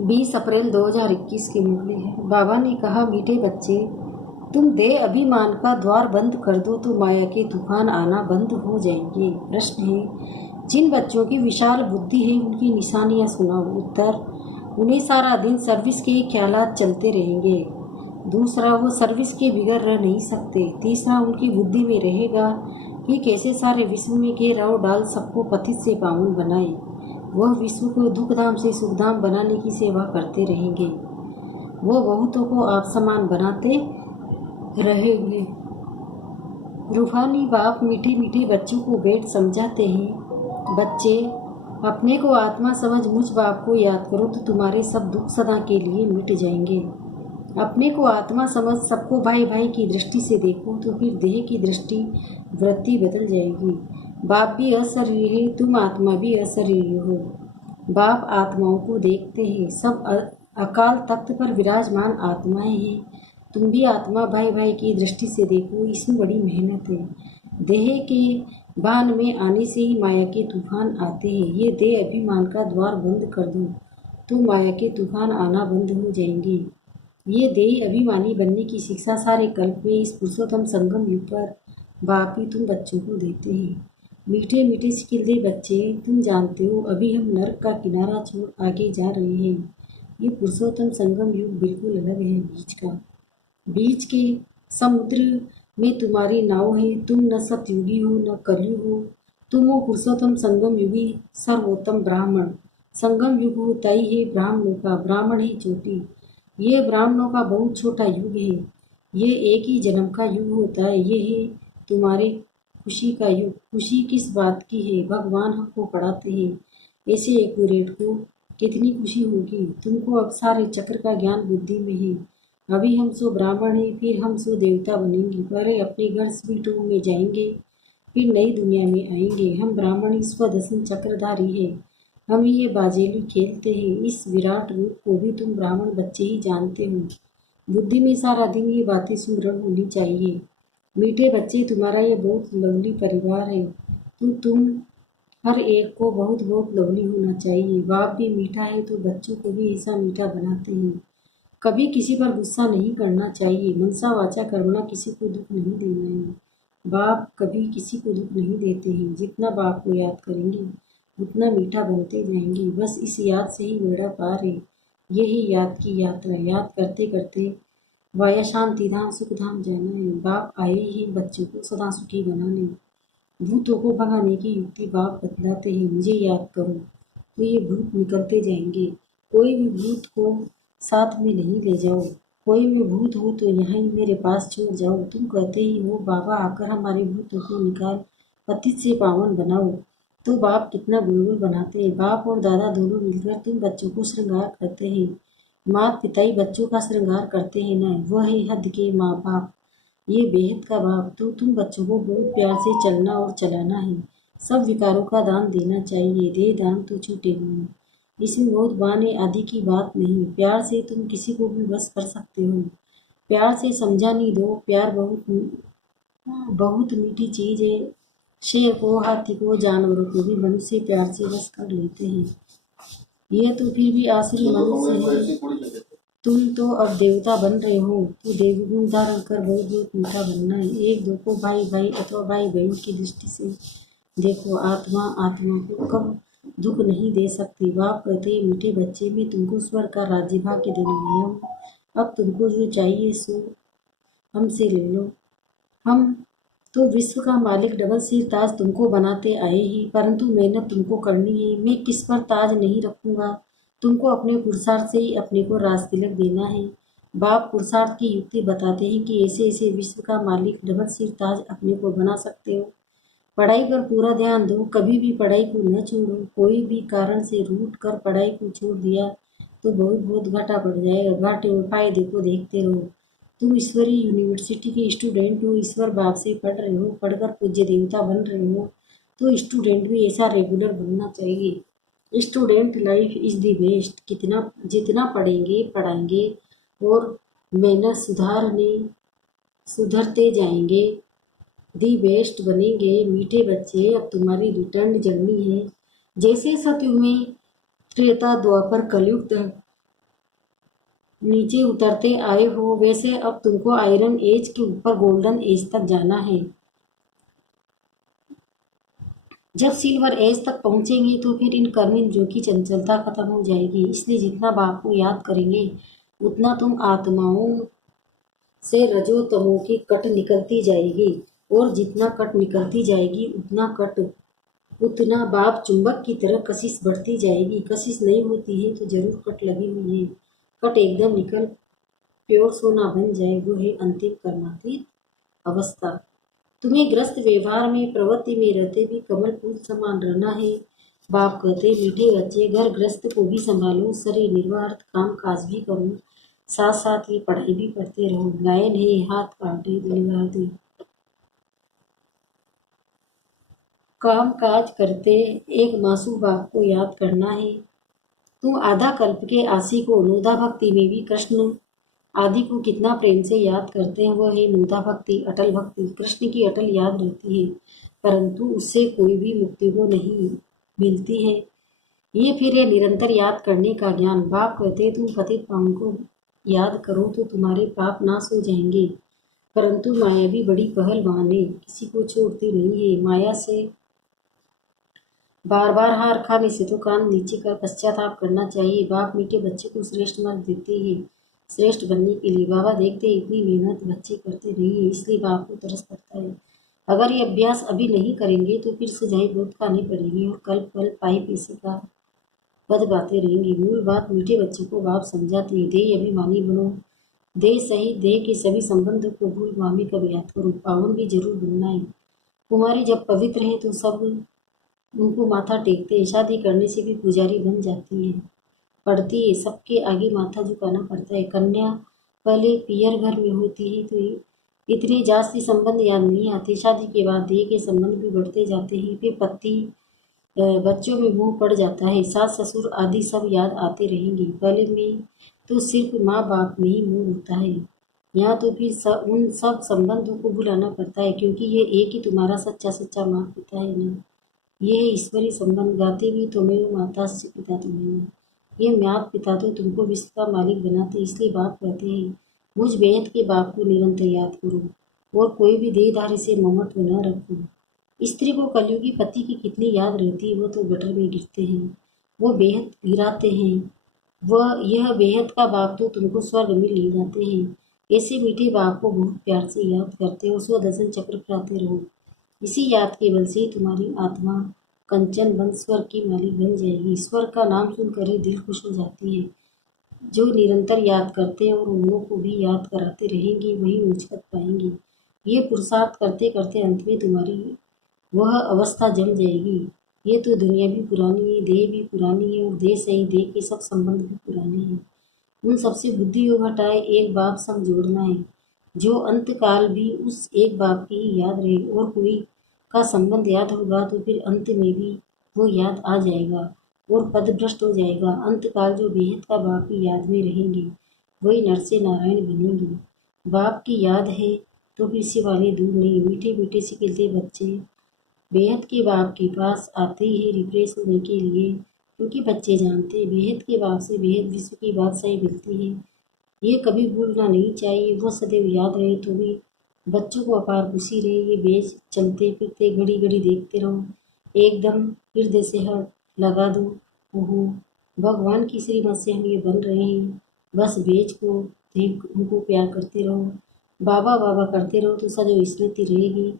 20 अप्रैल 2021 की मुरली है। बाबा ने कहा, मीठे बच्चे, तुम दे अभिमान का द्वार बंद कर दो तो माया के तूफान आना बंद हो जाएंगे। प्रश्न है, जिन बच्चों की विशाल बुद्धि है उनकी निशानियां सुनाओ। उत्तर, उन्हें सारा दिन सर्विस के ख्यालात चलते रहेंगे। दूसरा, वो सर्विस के बिगड़ रह नहीं सकते। तीसरा, उनकी बुद्धि में रहेगा कि कैसे सारे विश्व में के राव डाल सबको पतित से पावन बनाए। वह विश्व को दुखधाम से सुखधाम बनाने की सेवा करते रहेंगे। वो बहुतों को आप समान बनाते रहेंगे। रूहानी बाप मीठे मीठे बच्चों को बैठ समझाते हैं, बच्चे, अपने को आत्मा समझ मुझ बाप को याद करो तो तुम्हारे सब दुख सदा के लिए मिट जाएंगे। अपने को आत्मा समझ सबको भाई भाई की दृष्टि से देखो तो फिर देह की दृष्टि वृत्ति बदल जाएगी। बाप भी अशरीर है, तुम आत्मा भी अशरीर हो। बाप आत्माओं को देखते हैं, सब अकाल तख्त पर विराजमान आत्माएं हैं। तुम भी आत्मा भाई भाई की दृष्टि से देखो, इसमें बड़ी मेहनत है। देह के बांध में आने से ही माया के तूफान आते हैं। ये देह अभिमान का द्वार बंद कर दो तो माया के तूफान आना बंद हो जाएंगे। ये देह अभिमानी बनने की शिक्षा सारे कल्प में इस पुरुषोत्तम संगम युग पर बाप ही तुम बच्चों को देते हैं। मीठे मीठे सिकिलदे बच्चे, तुम जानते हो अभी हम नर्क का किनारा छोड़ आगे जा रहे हैं। ये पुरुषोत्तम संगम युग बिल्कुल अलग है बीच का। बीच के समुद्र में तुम्हारी नाव है। तुम न सतयुगी हो न कलयुग हो, तुम हो पुरुषोत्तम संगम युगी सर्वोत्तम ब्राह्मण। संगम युग होता ही है ब्राह्मणों का, ब्राह्मण ही चोटी। ये ब्राह्मणों का बहुत छोटा युग है। ये एक ही जन्म का युग होता है। ये है तुम्हारे खुशी का युग। खुशी किस बात की है? भगवान हमको पढ़ाते हैं। ऐसे एक्यूरेट को कितनी खुशी होगी। तुमको अब सारे चक्र का ज्ञान बुद्धि में है। अभी हम सो ब्राह्मण हैं, फिर हम सो देवता बनेंगे। पहले अपने घर स्वीटों में जाएंगे, फिर नई दुनिया में आएंगे। हम ब्राह्मण स्वदर्शन चक्रधारी है। हम ये बाजेली खेलते हैं। इस विराट रूप को भी तुम ब्राह्मण बच्चे ही जानते हो। बुद्धि में सारा दिन ये बातें सुमरण होनी चाहिए। मीठे बच्चे, तुम्हारा ये बहुत लवली परिवार है तो तुम हर एक को बहुत बहुत लवली होना चाहिए। बाप भी मीठा है तो बच्चों को भी ऐसा मीठा बनाते हैं। कभी किसी पर गुस्सा नहीं करना चाहिए। मनसा वाचा कर्मणा किसी को दुख नहीं देना है। बाप कभी किसी को दुख नहीं देते हैं। जितना बाप को याद करेंगे उतना मीठा बनते जाएंगे। बस इस याद से ही बेड़ा पार है। यही याद की यात्रा। याद करते करते वाया शांति धाम सुख धाम जाना है। बाप आए ही बच्चों को सदा सुखी बनाने, भूतों को भगाने की युक्ति बाप बतलाते हैं। मुझे याद करो तो ये भूत निकलते जाएंगे। कोई भी भूत को साथ में नहीं ले जाओ। कोई भी भूत हो तो यहाँ ही मेरे पास छोड़ जाओ। तुम कहते ही हो, बाबा आकर हमारे भूतों को निकाल पतित से पावन बनाओ। तो बाप कितना गुलगुल बनाते हैं। बाप और दादा दोनों मिलकर तुम बच्चों को श्रृंगार करते हैं। माता पिता ही बच्चों का श्रृंगार करते हैं ना, वह है हद के माँ बाप। ये बेहद का बाप। तो तुम बच्चों को बहुत प्यार से चलना और चलाना है। सब विकारों का दान देना चाहिए। दे दान तो छूटे हुए। इसमें बहुत बहाने आदि की बात नहीं। प्यार से तुम किसी को भी बस कर सकते हो। प्यार से समझा नहीं दो। प्यार बहुत बहुत मीठी चीज है। शेर को, हाथी को, जानवरों को भी मनुष्य प्यार से बस कर लेते हैं। यह तो फिर भी आसुरी मनुष्य है। तुम तो अब देवता बन रहे हो तो देवगुण धारण कर बहुत बहुत मीठा बनना है। एक दो को भाई भाई अथवा भाई बहन की दृष्टि से देखो। आत्मा आत्मा को कब दुख नहीं दे सकती। बाप कहते हैं, मीठे बच्चे, मैं तुमको स्वर्ग का राज्य भाग्य देने आया हूँ। अब तुमको जो चाहिए सो हमसे ले लो। हम तो विश्व का मालिक डबल सिर ताज तुमको बनाते आए ही, परंतु मेहनत तुमको करनी है। मैं किस पर ताज नहीं रखूंगा। तुमको अपने पुरुषार्थ से ही अपने को राज तिलक देना है। बाप पुरुषार्थ की युक्ति बताते हैं कि ऐसे ऐसे विश्व का मालिक डबल सिर ताज अपने को बना सकते हो। पढ़ाई पर पूरा ध्यान दो। कभी भी पढ़ाई को न छोड़ो। कोई भी कारण से रूठ कर पढ़ाई को छोड़ दिया तो बहुत बहुत घाटा पड़ जाएगा। घाटे और फायदे को देखते रहो। तुम ईश्वरीय यूनिवर्सिटी के स्टूडेंट हो। ईश्वर बाप से पढ़ रहे हो। पढ़कर पूज्य देवता बन रहे हो तो स्टूडेंट भी ऐसा रेगुलर बनना चाहिए। Student life is the best. कितना जितना पढ़ेंगे पढ़ाएंगे और मेहनत सुधरते जाएंगे, दी बेस्ट बनेंगे। मीठे बच्चे, अब तुम्हारी रिटर्न जर्नी है। जैसे सतयुग में त्रेता द्वापर कलयुग तक नीचे उतरते आए हो, वैसे अब तुमको आयरन एज के ऊपर गोल्डन एज तक जाना है। जब सिल्वर एज तक पहुंचेंगे तो फिर इन कर्मेंद्रियों की चंचलता खत्म हो जाएगी। इसलिए जितना बाप को याद करेंगे उतना तुम आत्माओं से रजो तमो की कट निकलती जाएगी, और जितना कट निकलती जाएगी उतना बाप चुंबक की तरह कशिश बढ़ती जाएगी। कशिश नहीं होती है तो जरूर कट लगी हुई है। कट एकदम निकल प्योर सोना बन जाए, वो है अंतिम कर्मातीत अवस्था। तुम्हें ग्रस्त व्यवहार में प्रवृत्ति में रहते भी कमल फूल समान रहना है। बाप कहते मीठे बच्चे, घर ग्रस्त को भी संभालो, शरीर निर्वाह काम काज भी करो, साथ साथ ये पढ़ाई भी पढ़ते रहो। गायन है हाथ काटे दिल दे, काम काज करते एक मासूम बाप को याद करना है। तुम आधा कल्प के आशी को नोदा भक्ति में भी कृष्ण आदि को कितना प्रेम से याद करते हैं। वह है नोदा भक्ति, अटल भक्ति। कृष्ण की अटल याद रहती है, परंतु उससे कोई भी मुक्ति को नहीं मिलती है। ये फिर है निरंतर याद करने का ज्ञान। बाप कहते हैं तुम पतित पावन को याद करो तो तुम्हारे पाप नाश हो जाएंगे। परंतु माया भी बड़ी पहलवान है, किसी को छोड़ती नहीं है। माया से बार बार हार खाने से तो कान नीचे कर पश्चाताप करना चाहिए। बाप मीठे बच्चे को श्रेष्ठ मार्ग देते हैं श्रेष्ठ बनने के लिए। बाबा देखते इतनी मेहनत बच्चे करते नहीं है, इसलिए बाप को तरस पड़ता है। अगर ये अभ्यास अभी नहीं करेंगे तो फिर सजाई बहुत खानी पड़ेगी और कल पल पाई पैसे का बद बातें रहेंगी। मूल बात मीठे बच्चे को बाप समझाते हैं, दे अभिमानी बनो, दे सही दे के सभी संबंधों को भूल मामी कब याद करो। पावन भी जरूर बनना है। कुमारी जब पवित्र है तो सब उनको माथा टेकते हैं। शादी करने से भी पुजारी बन जाती है, पड़ती है, सबके आगे माथा झुकाना पड़ता है। कन्या पहले पियर घर में होती है तो इतने जास्ती संबंध याद नहीं आते। शादी के बाद देह के संबंध भी बढ़ते जाते हैं। फिर पति बच्चों में मुंह पड़ जाता है, सास ससुर आदि सब याद आते रहेंगे। पहले में तो सिर्फ माँ बाप में ही मुंह होता है, यहाँ तो फिर उन सब संबंधों को भुलाना पड़ता है, क्योंकि ये एक ही तुम्हारा सच्चा सच्चा माँ पिता है ना। ये है ईश्वरी संबंध। गाते भी तुम्हें माता से पिता तुम्हें, ये माता पिता तो तुमको विश्व का मालिक बनाते। इसलिए बाप कहते हैं मुझ बेहद के बाप को निरंतर याद करो और कोई भी देहधारी से ममत्व न रखो। स्त्री को कलयुगी पति की कितनी याद रहती है, वो तो गटर में गिरते हैं, वो बेहद गिराते हैं। वह यह बेहद का बाप तो तुमको स्वर्ग में ले जाते हैं। ऐसे मीठे बाप को बहुत प्यार से याद करते हो, 110 चक्र खाते रहो। इसी याद के बल से तुम्हारी आत्मा कंचन बन स्वर्ग की मालिक बन जाएगी। स्वर्ग का नाम सुनकर ही दिल खुश हो जाती है। जो निरंतर याद करते हैं और उन्हों को भी याद कराते रहेंगे वही मुझकत पाएंगे। ये पुरुषार्थ करते करते अंत में तुम्हारी वह अवस्था जम जाएगी। ये तो दुनिया भी पुरानी है, देह भी पुरानी है, और देह सही देह के सब संबंध भी पुराने हैं। उन सबसे बुद्धि योग हटाए एक बाप संग जोड़ना है, जो अंत काल भी उस एक बाप की ही याद रहे। और कोई का संबंध याद होगा तो फिर अंत में भी वो याद आ जाएगा और पदभ्रष्ट हो जाएगा। अंत काल जो बेहद का बाप की याद में रहेंगे वही नर से नारायण बनेंगे। बाप की याद है तो फिर से वाले दूर नहीं। मीठे मीठे से खिलते बच्चे बेहद के बाप के पास आते ही रिफ्रेश होने के लिए, क्योंकि बच्चे जानते हैं बेहद के बाप से बेहद विश्व की बादशाही मिलती है। ये कभी भूलना नहीं चाहिए, वो सदैव याद रहे तो भी बच्चों को अपार खुशी रहे। ये बेच चलते फिरते घड़ी घड़ी देखते रहो, एकदम हृदय से हाथ लगा दो, ओहो भगवान की श्रीमत से हम ये बन रहे हैं। बस बेच को देख उनको प्यार करते रहो, बाबा बाबा करते रहो तो सदैव स्मृति रहेगी।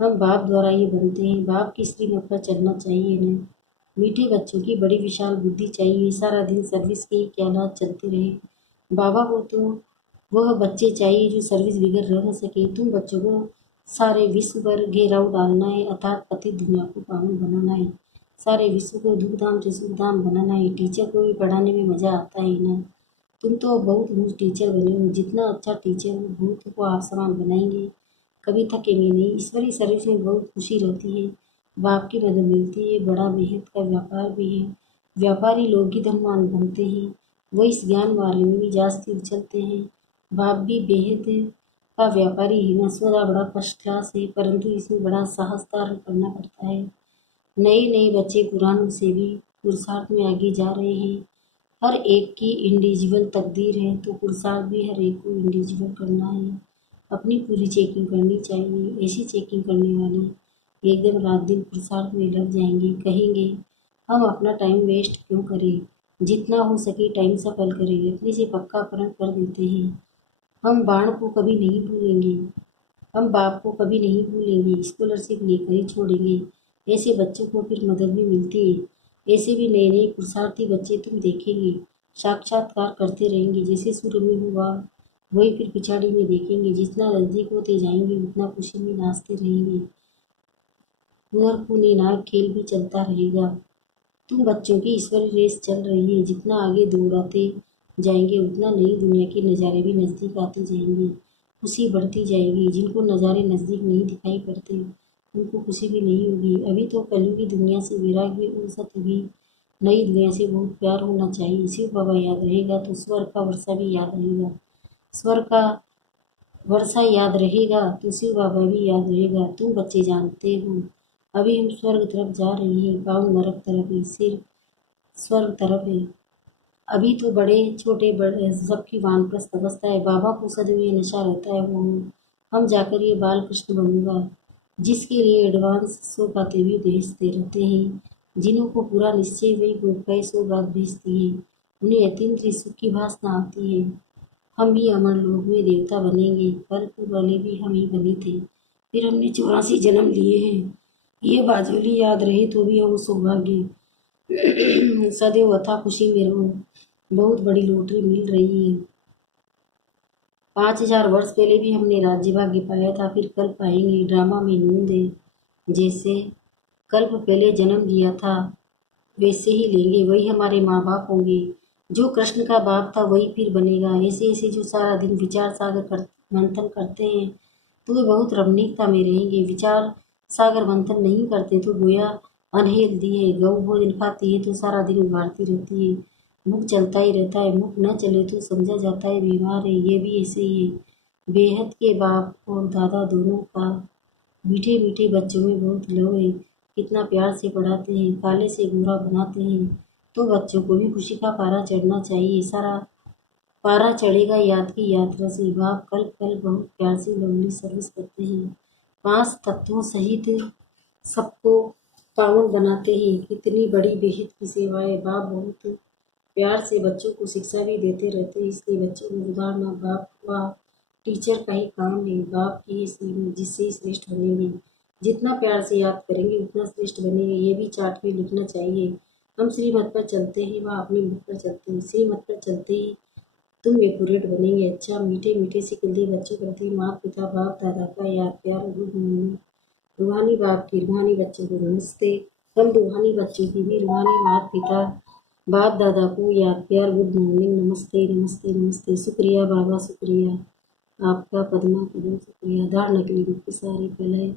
हम बाप द्वारा ये बनते हैं, बाप की श्रीमत पर चलना चाहिए ना। मीठे बच्चों की बड़ी विशाल बुद्धि चाहिए, सारा दिन सर्विस के ही ख्यालात चलते रहे। बाबा को तो वह बच्चे चाहिए जो सर्विस बगैर रह न सके। तुम बच्चों को सारे विश्व पर घेराव डालना है, अर्थात पति दुनिया को पावन बनाना है। सारे विश्व को धूमधाम से सुखधाम बनाना है। टीचर को भी पढ़ाने में मजा आता है ना। तुम तो बहुत ऊँच टीचर बने हो, जितना अच्छा टीचर हो बहुत को आप समान बनाएंगे, कभी थकेंगे नहीं। ईश्वरीय सर्विस में बहुत खुशी रहती है, बाप की मदद मिलती है। बड़ा मेहनत का व्यापार भी है, व्यापारी लोग ही धनवान बनते हैं, वो इस ज्ञान वाले में भी जास्ती उछलते हैं। बाप भी बेहद का व्यापारी है ना। सौदा बड़ा फर्स्ट क्लास है, परंतु इसमें बड़ा साहस धारण करना पड़ता है। नए नए बच्चे पुरानों से भी पुरुषार्थ में आगे जा रहे हैं। हर एक की इंडिविजुअल तकदीर है, तो पुरुषार्थ भी हर एक को इंडिविजुअल करना है। अपनी पूरी चेकिंग करनी चाहिए। ऐसी चेकिंग करने वाले एकदम रात दिन पुरुषार्थ में लग जाएंगे, कहेंगे हम अपना टाइम वेस्ट क्यों करें, जितना हो सके टाइम सफल करें, अपने से पक्का प्रण कर देते हैं। हम बाण को कभी नहीं भूलेंगे, हम बाप को कभी नहीं भूलेंगे, स्कॉलरशिप लेकर ही छोड़ेंगे। ऐसे बच्चों को फिर मदद भी मिलती है। ऐसे भी नए नए पुरुषार्थी बच्चे तुम देखेंगे, साक्षात्कार करते रहेंगे। जैसे शुरू में हुआ वही फिर पिछाड़ी में देखेंगे। जितना नज़दीक होते जाएंगे उतना खुशी में नाचते रहेंगे। उधर खूनी नाग खेल भी चलता रहेगा। तुम बच्चों की ईश्वरी रेस चल रही है। जितना आगे दौड़ाते जाएंगे उतना नई दुनिया के नज़ारे भी नज़दीक आते जाएंगे। खुशी बढ़ती जाएगी। जिनको नज़ारे नज़दीक नहीं दिखाई पड़ते उनको खुशी भी नहीं होगी। अभी तो कलयुगी दुनिया से वैराग्य और सत्य भी, नई दुनिया से बहुत प्यार होना चाहिए। शिव बाबा याद रहेगा तो स्वर्ग का वर्षा भी याद रहेगा। स्वर्ग का वर्षा याद रहेगा तो शिव बाबा भी याद रहेगा। तुम बच्चे जानते हो अभी हम स्वर्ग तरफ जा रहे हैं, पाँव नरक तरफ है, सिर स्वर्ग तरफ है। अभी तो बड़े छोटे बड़े सबकी वानप्रस्थ अवस्था है। बाबा को सदैव ये नशा रहता है वो हम जाकर ये बाल कृष्ण बनूंगा। जिसके लिए एडवांस सौ बातें भी भेजते रहते हैं, जिन्हों को पूरा निश्चय वही गोपाई सौ बात भेजती है। उन्हें अत्यंत सुख की भासना आती है। हम भी अमर लोक में देवता बनेंगे। कल्प वाले भी हम ही बने थे, फिर हमने 84 जन्म लिए हैं। ये बाजोली याद रहे तो भी हम सौभाग्य सदैव अथा खुशी में रहो। बहुत बड़ी लॉटरी मिल रही है। 5000 वर्ष पहले भी हमने राज्य भाग्य पाया था, फिर कल पाएंगे। ड्रामा में नूंद है। जैसे कल्प पहले जन्म लिया था वैसे ही लेंगे। वही हमारे माँ बाप होंगे। जो कृष्ण का बाप था वही फिर बनेगा। ऐसे ऐसे जो सारा दिन विचार सागर कर मंथन करते हैं तो वे बहुत रमणीकता में रहेंगे। विचार सागर मंथन नहीं करते तो गोया अनहेल्दी है। गौ भोजन खाती है तो सारा दिन उगाड़ती रहती है। मुख चलता ही रहता है, मुख न चले तो समझा जाता है बीमार है। ये भी ऐसे ही है। बेहद के बाप और दादा दोनों का मीठे मीठे बच्चों में बहुत लव है। कितना प्यार से पढ़ाते हैं, काले से गोरा बनाते हैं। तो बच्चों को भी खुशी का पारा चढ़ना चाहिए। सारा पारा चढ़ेगा याद की यात्रा से। बाप कल कल बहुत प्यार से लवली सर्विस करते हैं। 5 तत्वों सहित सबको पावन बनाते हैं। कितनी बड़ी बेहद की सेवा है। बाप बहुत प्यार से बच्चों को शिक्षा भी देते रहते हैं, इसलिए बच्चों को सुधारना बाप व टीचर का ही काम है। बाप की ये सीख जिससे श्रेष्ठ बनेंगे। जितना प्यार से याद करेंगे उतना श्रेष्ठ बनेंगे। ये भी चार्ट में लिखना चाहिए। हम श्रीमत पर चलते हैं वह अपनी मुख पर चलते हैं। श्रीमत पर चलते ही तुम एक्यूरेट बनेंगे। अच्छा मीठे मीठे से किल्ली बच्चों प्रति माता पिता बाप दादा का याद प्यार गुड मॉर्निंग। रूहानी बाप की रूहानी बच्चों को नमस्ते। हम रूहानी बच्चों की भी रूहानी माता पिता बाप दादा को याद प्यार गुड मॉर्निंग। नमस्ते नमस्ते नमस्ते। शुक्रिया बाबा, शुक्रिया आपका पद्मा कदम, शुक्रिया। धारणा के लिए मुख्य सारे पहले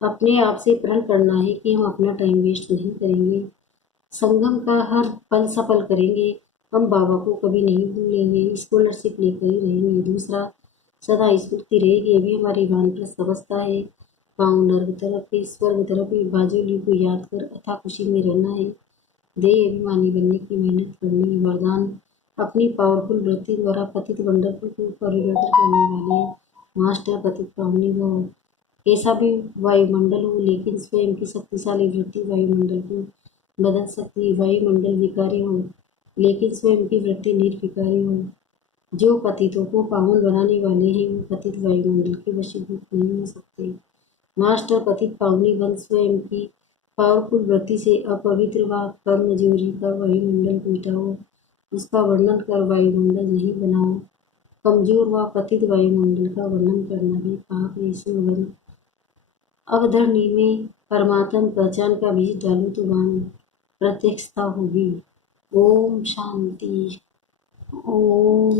अपने आप से प्रण करना है कि हम अपना टाइम वेस्ट नहीं करेंगे। संगम का हर पल सफल करेंगे। हम बाबा को कभी नहीं भूलेंगे। स्कॉलरशिप लेकर ही रहेंगे। दूसरा सदा स्फूर्ति रहेगी। अभी हमारी वानप्रस्थ अवस्था है। पाँव नर्क तरफ है, स्वर्ग तरफ है। बाजोली को याद कर अथा खुशी में रहना है। देह अभिमानी बनने की मेहनत करनी है। वरदान अपनी पावरफुल वृत्ति द्वारा पतित वंडरफुल को परिवर्तन करने वाले मास्टर पतित पावनी वो कैसा भी वायुमंडल हो, लेकिन स्वयं की शक्तिशाली वृत्ति वायुमंडल को बदल सकती है। वायुमंडल विकारी हो लेकिन स्वयं की वृत्ति निर्विकारी हो। जो पतितों को पावन बनाने वाले हैं वो पतित वायुमंडल के वशीभूत नहीं हो सकते। मास्टर पतित पावनी बन स्वयं की पावरफुल वृत्ति से अपवित्र व कर्मजोरी का वायुमंडल मिटाओ। उसका वर्णन कर वायुमंडल नहीं बनाओ। कमजोर व पतित वायुमंडल का वर्णन करना भी पाप है। स्लोगन अवधरणी में परमात्म पहचान का बीज डालो तो वहाँ प्रत्यक्षता होगी। ओम शांति। ओम